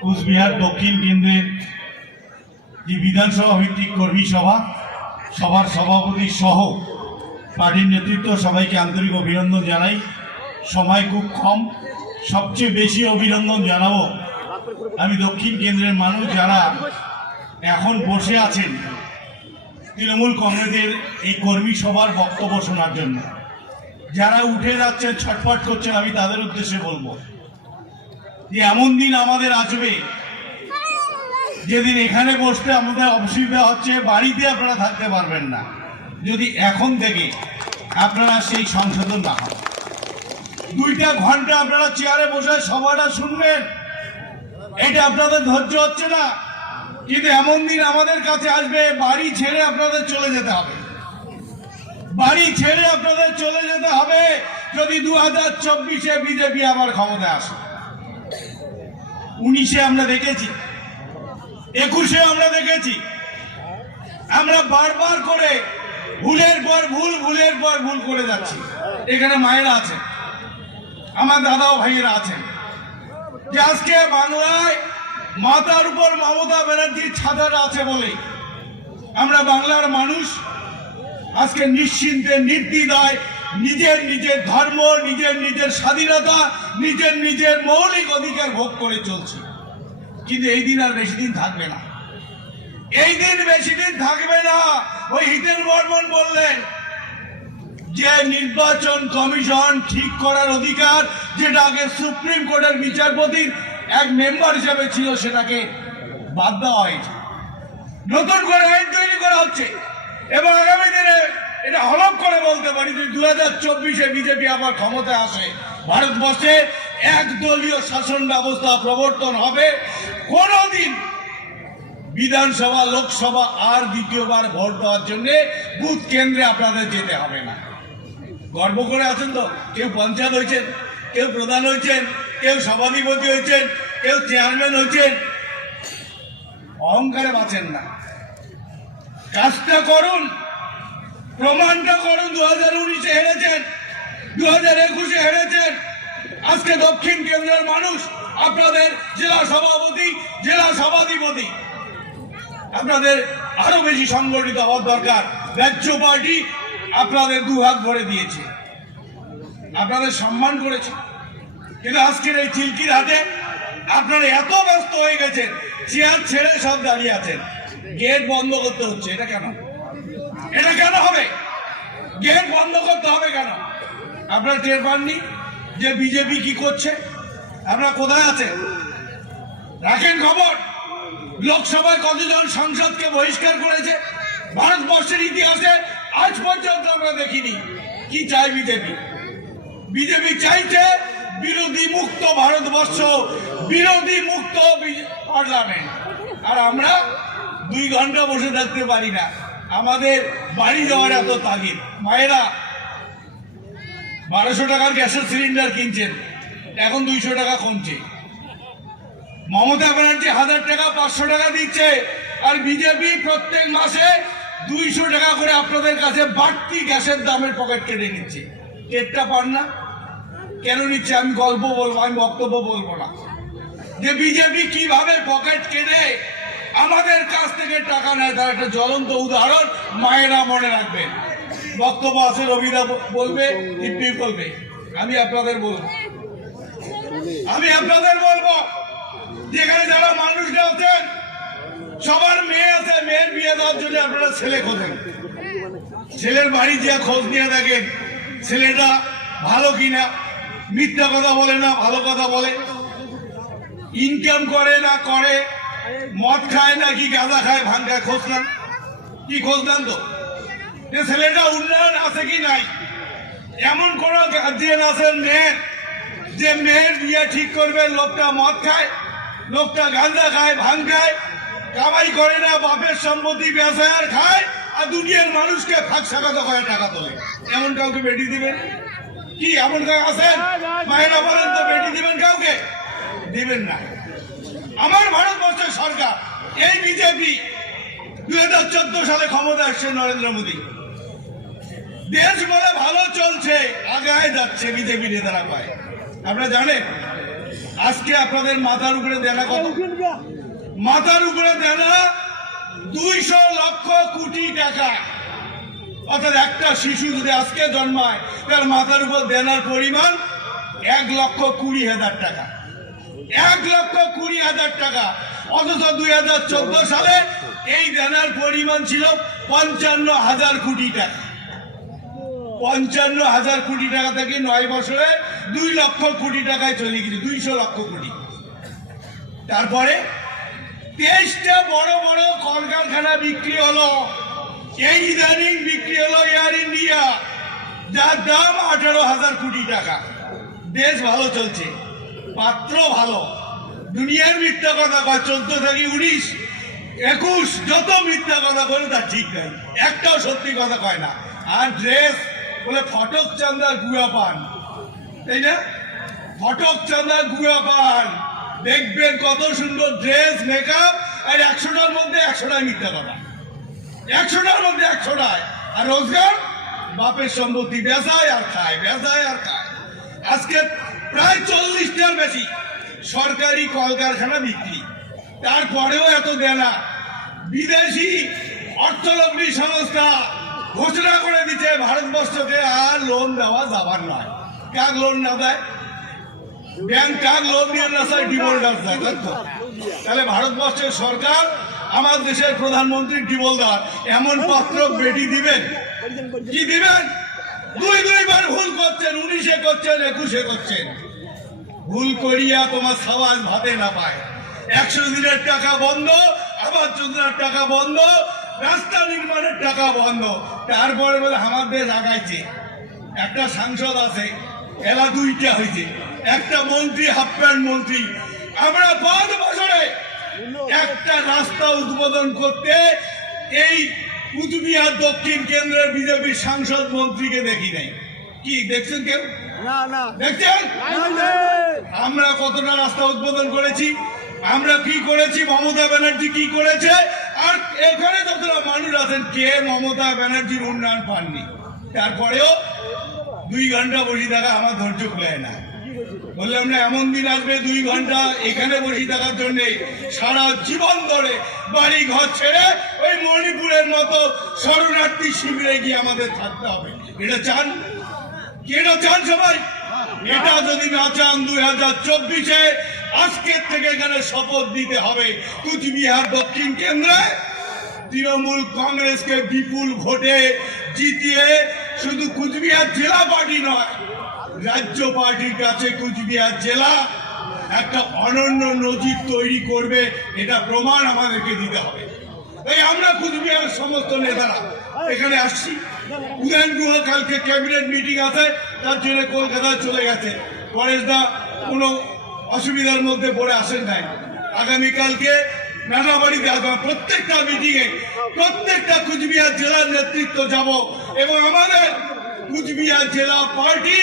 কুচবিহার দক্ষিণ কেন্দ্রের যে বিধানসভা ভিত্তিক কর্মী সভা, সভার সভাপতি সহ পার্টির নেতৃত্ব সবাইকে আন্তরিক অভিনন্দন জানাই। সময় খুব কম, সবচেয়ে বেশি অভিনন্দন জানাবো আমি দক্ষিণ কেন্দ্রের মানুষ যারা এখন বসে আছেন তৃণমূল কংগ্রেসের এই কর্মী সভার বক্তব্য শোনার জন্য। যারা উঠে যাচ্ছেন, ছটফট করছেন, আমি তাদের উদ্দেশ্যে বলবো যে এমন দিন আমাদের আসবে যেদিন এখানে বসতে আমাদের অসুবিধা হচ্ছে, বাড়িতে আপনারা থাকতে পারবেন না যদি এখন থেকে আপনারা সেই সংশোধন না হয়। 2টা ঘন্টা আপনারা চেয়ারে বসে সভাটা শুনবেন, এটা আপনাদের ধৈর্য হচ্ছে না। কিন্তু এমন দিন আমাদের কাছে আসবে, বাড়ি ছেড়ে আপনাদের চলে যেতে হবে, বাড়ি ছেড়ে আপনাদের চলে যেতে হবে যদি 2024-এ বিজেপি আবার ক্ষমতায় আসে। 19-এ আমরা দেখেছি, 21-এ আমরা দেখেছি, আমরা বারবার করে ভুলের পর ভুল করে যাচ্ছি। এখানে মায়েরা আছেন, আমার দাদা ও ভাইয়েরা আছেন, যে আজকে বাংলায় মাথার উপর মমতা ব্যানার্জির ছাতাটা আছে বলে আমরা বাংলার মানুষ আজকে নিশ্চিন্তে নির্দ্বিধায় নিজের ধর্ম, নিজের স্বাধীনতা, নিজের মৌলিক অধিকার ভোগ করে চলছি। কিন্তু এই দিন আর বেশি দিন থাকবে না, এই দিন বেশি দিন থাকবে না। ওই হিতেন বর্মন বললেন যে নির্বাচন কমিশন ঠিক করার অধিকার, যেটা আগে সুপ্রিম কোর্টের বিচারপতির এক মেম্বার হিসেবে ছিল, সেটাকে বাদ দেওয়া হয়েছে। নতুন করে আইন তৈরি করা হচ্ছে এবং আগামী দিনে এটা হলফ করে বলতে পারি যে 2024-এ বিজেপি আবার ক্ষমতায় আসে, ভারতবর্ষে একদলীয় শাসন ব্যবস্থা প্রবর্তন হবে। কোনদিন বিধানসভা, লোকসভা আর দ্বিতীয়বার ভোট দেওয়ার জন্য বুথ কেন্দ্রে আপনাদের যেতে হবে না। গর্ব করে আছেন তো, কেউ পঞ্চায়েত হয়েছেন, কেউ প্রধান হয়েছেন, কেউ সভাধিপতি হয়েছেন, কেউ চেয়ারম্যান হয়েছেন, অহংকারে বাঁচেন না। কাজটা করুন, প্রমাণটা করুন। 2019-এ হেরেছেন, 2021-এ হেরেছেন। আজকে দক্ষিণ কেন্দ্রের মানুষ আপনাদের জেলা সভাপতি, জেলা সভাধিপতি, আপনাদের আরো বেশি সংগঠিত হওয়ার দরকার। রাজ্য পার্টি আপনাদের 2 হাত ভরে দিয়েছে, আপনাদের সম্মান করেছে। কিন্তু আজকের এই চিল্কির হাতে আপনারা এত ব্যস্ত হয়ে গেছেন, চেয়ার ছেড়ে সব দাঁড়িয়ে আছেন। গেট বন্ধ করতে হচ্ছে, এটা কেন? এটা কেন হবে? গেট বন্ধ করতে হবে কেন? আপনারা টের পাননি যে বিজেপি কি করছে? আপনারা কোথায় আছেন? রাখেন খবর। লোকসভায় কতজন সংসদকে বহিষ্কার করেছে ভারতবর্ষের ইতিহাসে আজ পর্যন্ত আমরা দেখিনি। কি চাই বিজেপি? বিজেপি চাইছে বিরোধী মুক্ত ভারতবর্ষ, বিরোধী মুক্ত পার্লামেন্ট। আর আমরা 2 ঘন্টা বসে থাকতে পারি না, আমাদের বাড়ি যাওয়ার এত তাগিদ। মায়েরা 1200 টাকার গ্যাসের সিলিন্ডার কিনছেন, এখন 200 টাকা কমছে। মমতা ব্যানার্জি 1000 টাকা 500 টাকা দিচ্ছে, আর বিজেপি প্রত্যেক মাসে 200 টাকা করে আপনাদের কাছে বাড়তি গ্যাসের দামের পকেট কেটে নিচ্ছে। টেরটা পান না? কেন নিচ্ছে আমি গল্প বলবো, আমি বক্তব্য বলবো না। যে বিজেপি কিভাবে পকেট কেটে আমাদের কাছ থেকে টাকা নেয়, তার একটা জ্বলন্ত উদাহরণ মায়েরা মনে রাখবেন। বক্তব্য আছে, রবিদা বলবে, দীপ্তি বলবে, আমি আপনাদের বলবো যেখানে যারা মানুষরা আছেন সবার মেয়ে আছে, মেয়ের বিয়ে দেওয়ার জন্য আপনারা ছেলে খোঁজেন। ছেলের বাড়ি যা খোঁজ নিয়ে দেখেন ছেলেটা ভালো কিনা, মিথ্যা কথা বলে না ভালো কথা বলে, ইনকাম করে না করে, মদ খায় না কি গাঁজা খায়, ভাঙ খায়, খোঁজ নেন। কি খোঁজ নেন তো যে ছেলেটা উন্নয়ন আছে কি নাই? এমন কোন গার্জিয়ান আছেন মেয়ের, যে মেয়ের বিয়ে ঠিক করবে লোকটা মদ খায়, লোকটা গাঁজা খায়, ভাঙ খায়, কামাই করে না, বাপের সম্পত্তি বেচার খায়, আর দুনিয়ার মানুষকে ফাঁক সাকাত করে টাকা তোলে? এমন কাউকে বেটি দিবেন কি? এমন কাউ আছেন? মায়েরা বলেন তো, বেটি দিবেন কাউকে? দিবেন না। আমার ভারতবর্ষের সরকার, এই বিজেপি 2014 সালে ক্ষমতা আসছে নরেন্দ্র মোদী, দেশ বলে ভালো চলছে, আগায় যাচ্ছে, বিজেপি নেতারা পায়। আপনারা জানেন আজকে আপনাদের মাথার উপরে দেনা কত? মাথার উপরে দেনা 200 লক্ষ কোটি টাকা। অর্থাৎ একটা শিশু যদি আজকে জন্মায় তার মাথার উপর দেনার পরিমাণ 1,20,000 টাকা। 1,20,000 টাকা। অথচ 2014 সালে এই দেনার পরিমাণ ছিল 55,000 কোটি টাকা। 55,000 কোটি টাকা থেকে 9 বছরে 2 লক্ষ কোটি টাকায় চলে গেছে, 200 লক্ষ কোটি। তারপরে 23টা বড় বড় কলকারখানা বিক্রি হলো। এই ইদানিং বিক্রি হলো এয়ার ইন্ডিয়া, যার দাম 18,000 কোটি টাকা। দেশ ভালো চলছে, পাত্র ভালো। দুনিয়ার মিথ্যা কথা কয়, 14 থেকে 19, 21 যত মিথ্যা কথা বলে তার ঠিক নেই, একটাও সত্যি কথা কয় না। আর ড্রেস বলে ফটক চান্দার গুয়া পান, তাই না? ফটক চান্দার গুয়া পান, দেখবেন কত সুন্দর ড্রেস, মেকআপ, আর 100টার মধ্যে 100টাই মিথ্যা কথা, 100টার মধ্যে 100টায়। আর রোজগার বাপের সম্পত্তি বেচায় আর খায়, বেচায় আর খায়। আজকে প্রায় 40টার বেশি সরকারি কলকারখানা বিক্রি, তারপরেও এত দেনা। বিদেশি অর্থলগ্নি সংস্থা ঘোষণা করে দিচ্ছে ভারতবর্ষকে আর লোন দেওয়া যাবার নয়। কাক লোন না দেয়? ব্যাংক কাক লোন দিয়ে না স্যার, ডিফল্টার দেয়। তাহলে ভারতবর্ষের সরকার আমার দেশের প্রধানমন্ত্রী ডিফল্টার, এমন পত্র বেটি দিবেন? কি দিবেন? দুইবার ভুল করছেন, 19-এ করছেন, 21-এ করছেন। ভুল করিয়া তোমার সওয়াজ ভাতে না পায়। 100 দিনের টাকা বন্ধ, আবার যোজনার টাকা বন্ধ, রাস্তা নির্মাণের টাকা বন্ধ। তারপরে বলে আমার দেশ আগাইছে। একটা সাংসদ আছে, এলা 2টা হয়েছে, একটা মন্ত্রী হাফ প্যান্ট মন্ত্রী। আমরা 5 বছরে একটা রাস্তা উদ্বোধন করতে এই কুচবিহার দক্ষিণ কেন্দ্রের বিজেপির সাংসদ মন্ত্রীকে দেখি নাই। কি দেখছেন কেউ? দেখছেন? আমরা কতটা রাস্তা উদ্বোধন করেছি, আমরা কি করেছি, মমতা ব্যানার্জি কি করেছে। আর এখানে যতটা মানুষ আছেন, কে মমতা ব্যানার্জির উন্নয়ন পাননি? তারপরেও 2 ঘন্টা বসে থাকা আমার ধৈর্য খুলে না। বললাম না, এমন দিন আসবে 2 ঘন্টা এখানে বসে থাকার জন্য সারা জীবন ধরে বাড়ি ঘর ছেড়ে ওই মণিপুরের মতো শরণার্থী শিবিরে গিয়ে আমাদের থাকতে হবে। এটা চান? এটা চান সবাই? এটা যদি না চান, 2024-এ আজকের থেকে এখানে শপথ দিতে হবে, কুচবিহার দক্ষিণ কেন্দ্রে তৃণমূল কংগ্রেসকে বিপুল ভোটে জিতিয়ে শুধু কুচবিহার জেলা পার্টি নয়, রাজ্য পার্টির কাছে কুচবিহার জেলা একটা অনন্য নজির তৈরি করবে। এটা প্রমাণ আমাদেরকে দিতে হবে। তাই আমরা কুচবিহারের সমস্ত নেতারা এখানে আসছি। উদয়ন গুহ কালকে ক্যাবিনেট মিটিং আছে, তার জন্য কলকাতায় চলে গেছে। পরেশদা কোনো অসুবিধার মধ্যে পড়ে আসেন নাই। আগামীকালকে নানাবাড়িতে আসবেন। প্রত্যেকটা মিটিংয়ে প্রত্যেকটা কুচবিহার জেলার নেতৃত্ব যাব, এবং আমাদের কুচবিহার জেলা পার্টি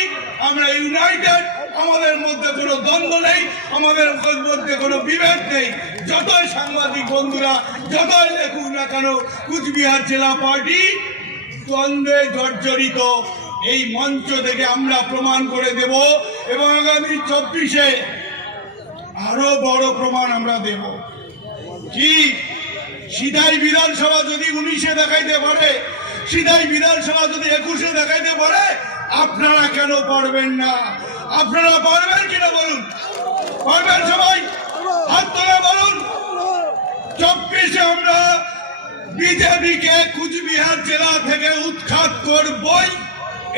আমরা ইউনাইটেড। আমাদের মধ্যে কোনো দ্বন্দ্ব নেই, আমাদের মধ্যে কোনো বিভেদ নেই। যতই সাংবাদিক বন্ধুরা যতই লেখুক না কেন, কুচবিহার জেলা পার্টি দ্বন্দ্বে জর্জরিত। এই মঞ্চ থেকে আমরা প্রমাণ করে দেব, এবং আগামী 24-এ আরো বড় প্রমাণ আমরা দেব। কি সিধাই বিধানসভা যদি 19-এ দেখাইতে পারে, সিধাই বিধানসভা যদি 21-এ দেখাইতে পারে, আপনারা কেন পারবেন না? আপনারা পারবেন কিনা বলুন? পারবেন সবাই? হাত তোলা বলুন। 24-এ আমরা বিজেপিকে কুচবিহার জেলা থেকে উৎখাত করবই।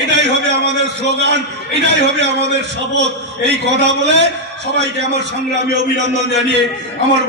এটাই হবে আমাদের স্লোগান, এটাই হবে আমাদের শপথ। এই কথা বলে সবাইকে আমার সংগ্রামী অভিনন্দন জানিয়ে আমার